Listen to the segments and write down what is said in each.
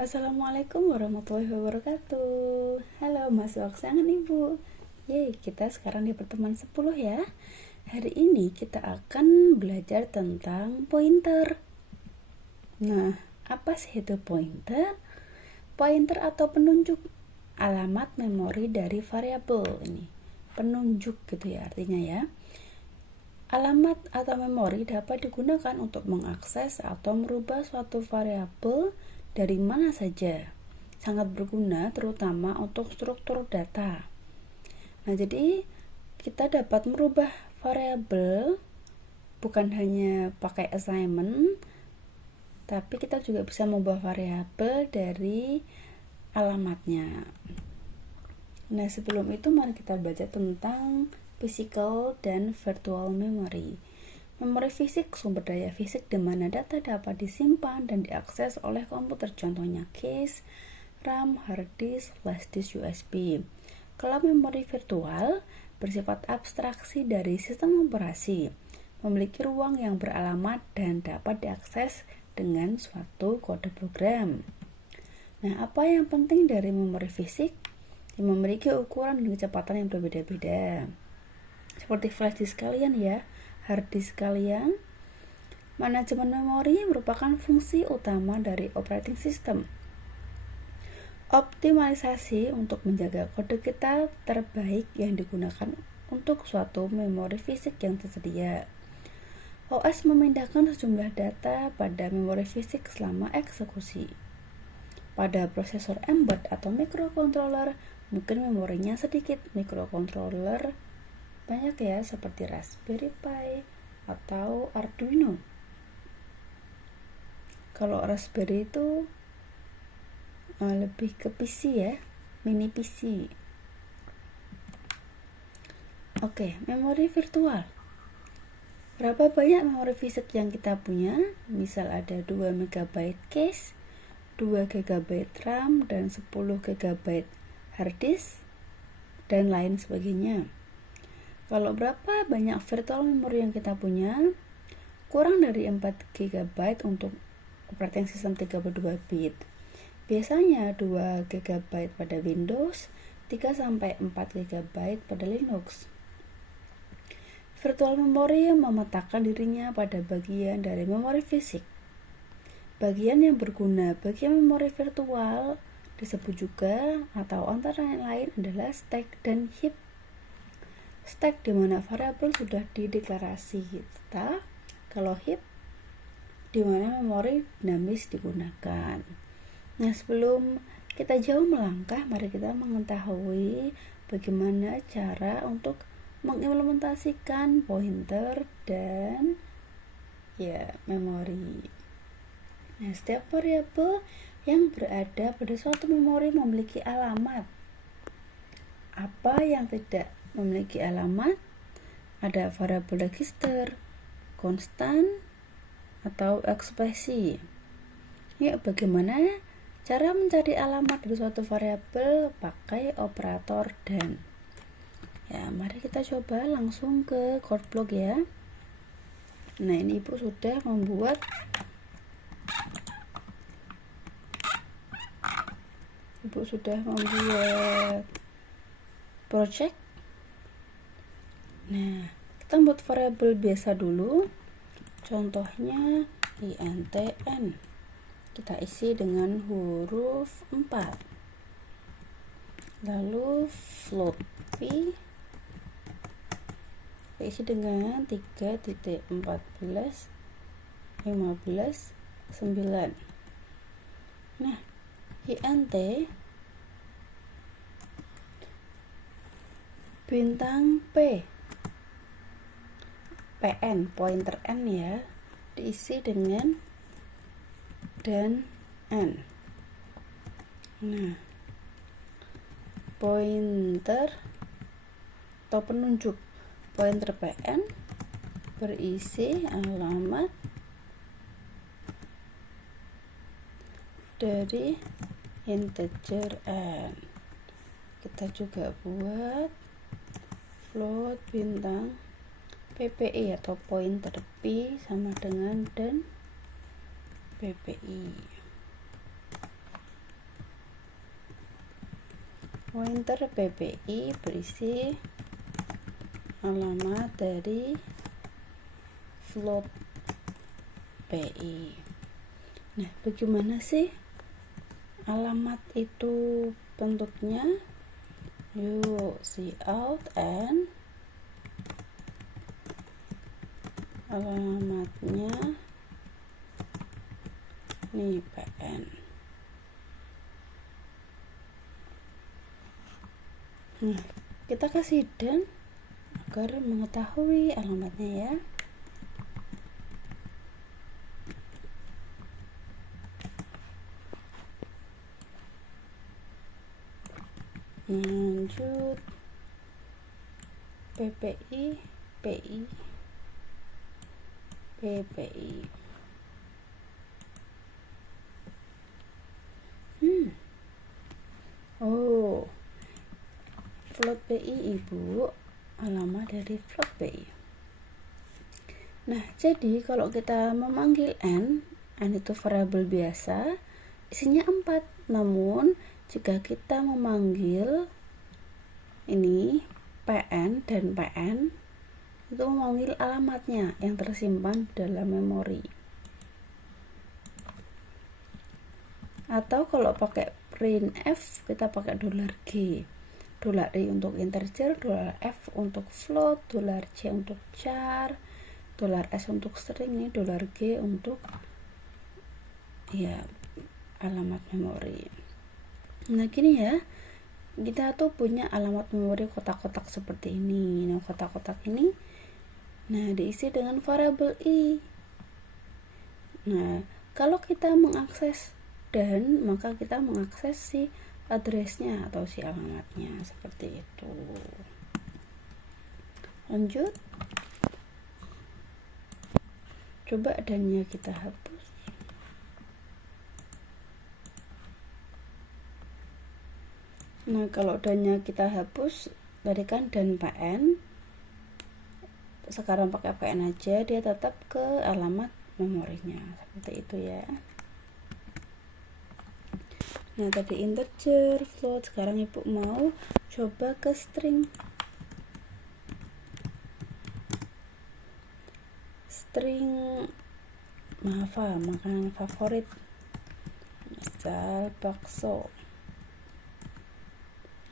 Assalamualaikum warahmatullahi wabarakatuh. Halo Mas Waksangan Ibu. Yeay, kita sekarang di pertemuan 10 ya. Hari ini kita akan belajar tentang pointer. Nah, apa sih itu pointer? Pointer atau penunjuk alamat memori dari variabel ini. Penunjuk gitu ya artinya ya. Alamat atau memori dapat digunakan untuk mengakses atau merubah suatu variabel dari mana saja. Sangat berguna terutama untuk struktur data. Nah, jadi kita dapat merubah variabel bukan hanya pakai assignment, tapi kita juga bisa mengubah variabel dari alamatnya. Nah, sebelum itu mari kita belajar tentang physical dan virtual memory. Memori fisik sumber daya fisik di mana data dapat disimpan dan diakses oleh komputer, contohnya case, RAM, hard disk, flash disk USB. Kalau memori virtual bersifat abstraksi dari sistem operasi, memiliki ruang yang beralamat dan dapat diakses dengan suatu kode program. Nah, apa yang penting dari memori fisik? Yang memiliki ukuran dan kecepatan yang berbeda-beda. Seperti flash disk kalian ya, hard disk kalian. Manajemen memori merupakan fungsi utama dari operating system. Optimalisasi untuk menjaga kode kita terbaik yang digunakan untuk suatu memori fisik yang tersedia. OS memindahkan sejumlah data pada memori fisik selama eksekusi. Pada prosesor embedded atau microcontroller, mungkin memorinya sedikit. Microcontroller banyak ya, seperti Raspberry Pi atau Arduino. Kalau Raspberry itu lebih ke PC ya, mini PC. Oke, memori virtual. Berapa banyak memori fisik yang kita punya? Misal ada 2 MB cache, 2 GB RAM, dan 10 GB hard disk, dan lain sebagainya. Kalau berapa banyak virtual memory yang kita punya? Kurang dari 4 GB untuk operating system 32 bit. Biasanya 2 GB pada Windows, 3-4 GB pada Linux. Virtual memory memetakan dirinya pada bagian dari memori fisik. Bagian yang berguna bagi memori virtual disebut juga atau antara lain adalah stack dan heap. Stack di mana variabel sudah dideklarasi kita, kalau heap di mana memori dinamis digunakan. Nah, sebelum kita jauh melangkah, mari kita mengetahui bagaimana cara untuk mengimplementasikan pointer dan memori. Nah, setiap variabel yang berada pada suatu memori memiliki alamat. Apa yang tidak memiliki alamat? Ada variabel register, konstan, atau ekspresi. Yuk, bagaimana cara mencari alamat dari suatu variabel? Pakai operator dan. Ya, mari kita coba langsung ke code block ya. Nah, ini Ibu sudah membuat project. Nah, kita buat variabel biasa dulu. Contohnya intn. Kita isi dengan huruf 4. Lalu float p kita isi dengan 3.14 15 9. Nah, int bintang p pn pointer n ya, diisi dengan dan n. Nah, pointer atau penunjuk pointer pn berisi alamat dari integer n. Kita juga buat float bintang PPI atau pointer P sama dengan dan PPI. Pointer PPI berisi alamat dari float PI. Nah, bagaimana sih alamat itu bentuknya? Yuk, cout and alamatnya nih PN. Nah, kita kasih dan agar mengetahui alamatnya ya. Lanjut PPI PI PPI. Oh, float PI Ibu, alamat dari float PI. Nah, jadi kalau kita memanggil n itu variabel biasa, isinya 4. Namun, jika kita memanggil ini PN dan PN, itu memanggil alamatnya yang tersimpan dalam memori. Atau kalau pakai printf, kita pakai $G. $I untuk integer, $F untuk float, $C untuk char, $S untuk string, ini $G untuk ya alamat memori. Nah, gini ya, kita tuh punya alamat memori kotak-kotak seperti ini. Nah, kotak-kotak ini diisi dengan variabel i. Nah, kalau kita mengakses dan, maka kita mengakses si addressnya atau si alamatnya seperti itu. Lanjut, coba dannya kita hapus. Nah, kalau dannya kita hapus, tadi kan dan PN, sekarang pakai PN aja, dia tetap ke alamat memorinya seperti itu ya. Nah, tadi integer, float, sekarang Ibu mau coba ke string. String makanan favorit, misal bakso.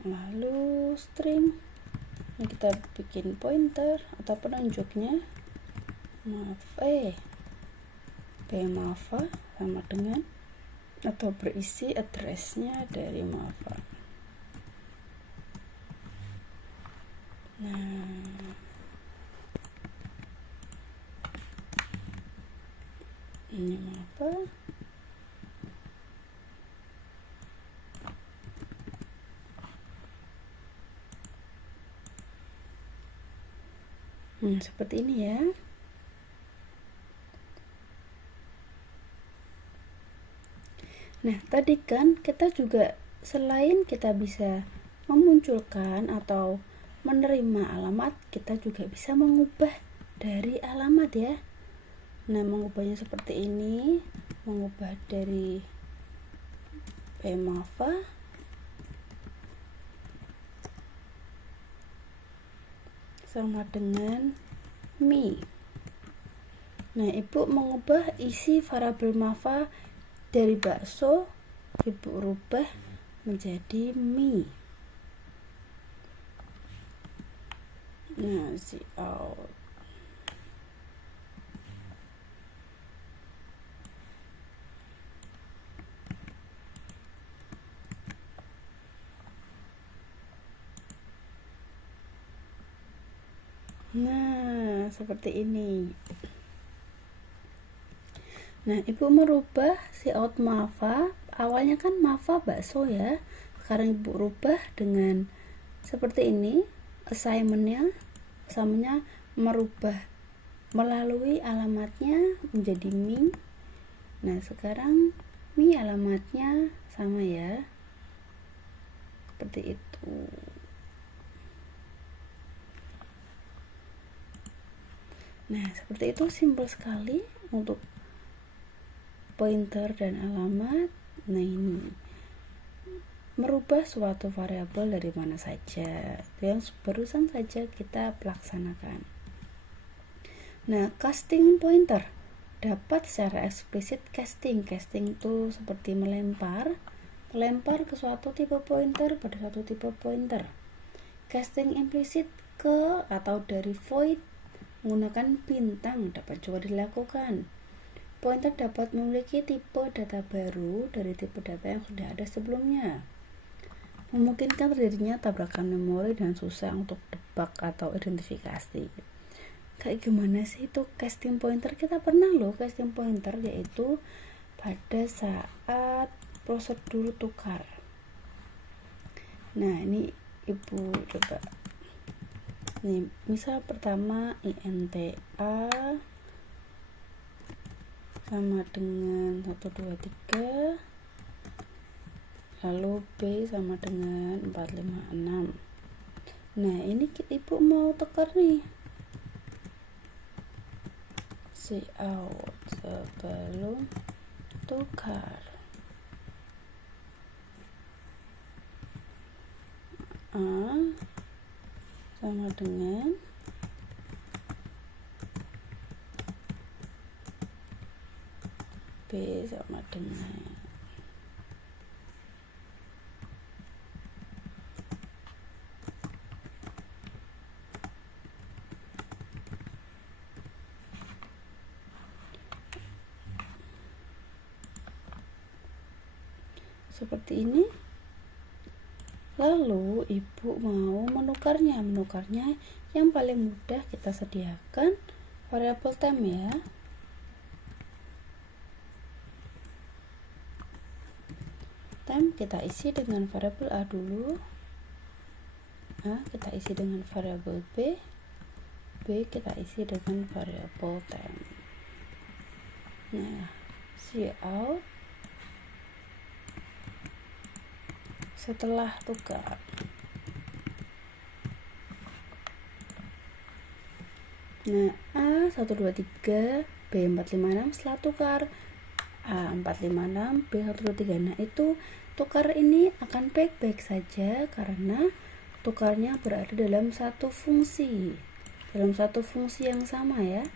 Lalu string, ini kita bikin pointer atau penunjuknya mafa sama dengan atau berisi addressnya dari mafa. Nah, ini mafa. Seperti ini ya. Nah, tadi kan kita juga selain kita bisa memunculkan atau menerima alamat, kita juga bisa mengubah dari alamat ya. Nah, mengubahnya seperti ini, mengubah dari mafa sama dengan mi. Nah, Ibu mengubah isi variabel mafa dari bakso, Ibu rubah menjadi mie. Nah, cout. Nah, seperti ini. Nah, Ibu merubah cout mafa, awalnya kan mafa bakso ya. Sekarang Ibu rubah dengan seperti ini. Assignmentnya merubah melalui alamatnya menjadi mie. Nah, sekarang mie alamatnya sama ya. Seperti itu. Nah, seperti itu, simpel sekali untuk pointer dan alamat. Nah, ini merubah suatu variabel dari mana saja. Yang barusan saja kita pelaksanakan. Nah, casting pointer dapat secara eksplisit casting. Casting itu seperti melempar ke suatu tipe pointer pada suatu tipe pointer. Casting implisit ke atau dari void menggunakan bintang dapat juga dilakukan. Pointer dapat memiliki tipe data baru dari tipe data yang sudah ada sebelumnya, memungkinkan terjadinya tabrakan memori dan susah untuk debug atau identifikasi. Kayak gimana sih itu casting pointer? Kita pernah loh casting pointer, yaitu pada saat prosedur tukar. Nah, ini ibu coba nih, misal pertama INTA sama dengan 123, lalu B sama dengan 456. Nah, ini ibu mau tukar nih, cout sebelum tukar. A sama dengan B sama dengan seperti ini. Lalu ibu mau menukarnya yang paling mudah kita sediakan variabel temp ya. Temp kita isi dengan variabel A dulu, A kita isi dengan variabel B, B kita isi dengan variabel temp. Nah, cout setelah tukar. Nah, A123 B456 setelah tukar A456 B123. Nah, itu tukar ini akan baik-baik saja karena tukarnya berada dalam satu fungsi yang sama ya,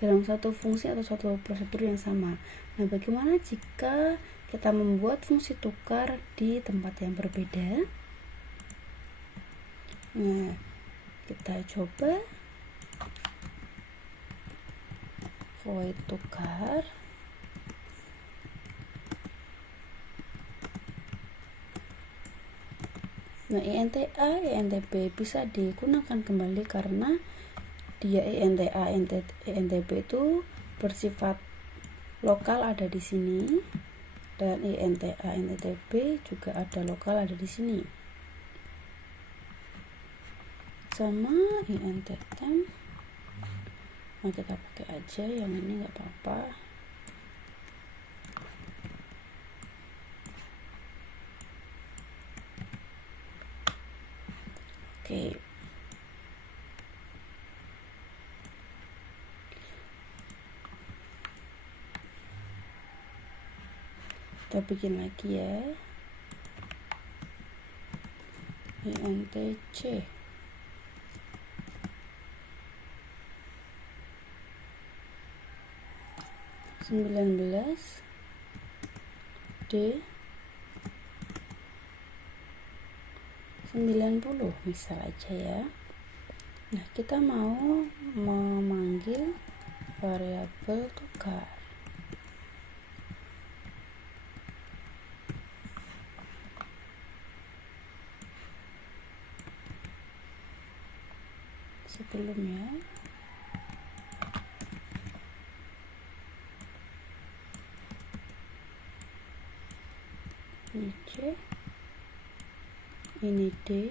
dalam satu fungsi atau satu prosedur yang sama. Nah, bagaimana jika kita membuat fungsi tukar di tempat yang berbeda? Nah, kita coba void tukar. Nah, INTA, INTB bisa digunakan kembali karena dia INTA, INTB itu bersifat lokal ada di sini, dan INTA, INTB juga ada lokal ada di sini. Sama INTTemp. Nah, kita pakai aja yang ini nggak apa-apa. Oke. Kita bikin lagi ya. INTC. D 90 misal aja ya. Nah, kita mau memanggil variabel tukar. Sebelumnya ini C, ini D.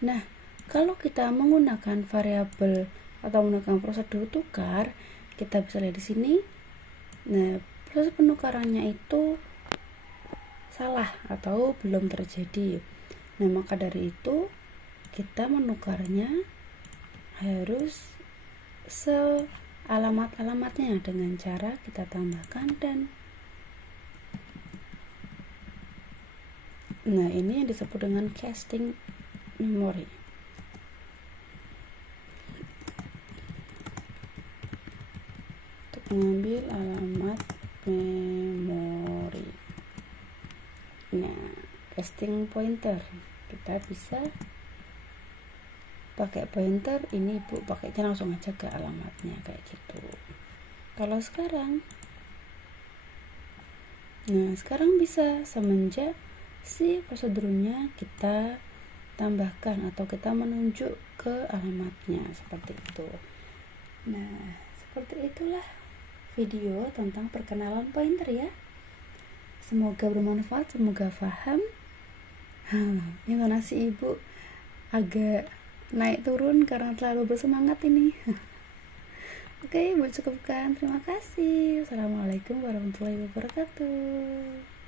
Nah, kalau kita menggunakan variabel atau menggunakan prosedur tukar, kita bisa lihat di sini. Nah, proses penukarannya itu salah atau belum terjadi. Nah, maka dari itu kita menukarnya harus alamat-alamatnya dengan cara kita tambahkan dan nah, ini yang disebut dengan casting memory. Untuk mengambil alamat memori. Nah, casting pointer kita bisa pakai pointer, ini ibu pakainya langsung aja ke alamatnya kayak gitu. Kalau sekarang, nah sekarang bisa semenjak si prosedurnya kita tambahkan atau kita menunjuk ke alamatnya seperti itu. Nah, seperti itulah video tentang perkenalan pointer ya. Semoga bermanfaat, semoga paham. Intonasi ibu agak naik turun karena terlalu bersemangat ini. Oke, ibu cukupkan. Terima kasih. Assalamualaikum warahmatullahi wabarakatuh.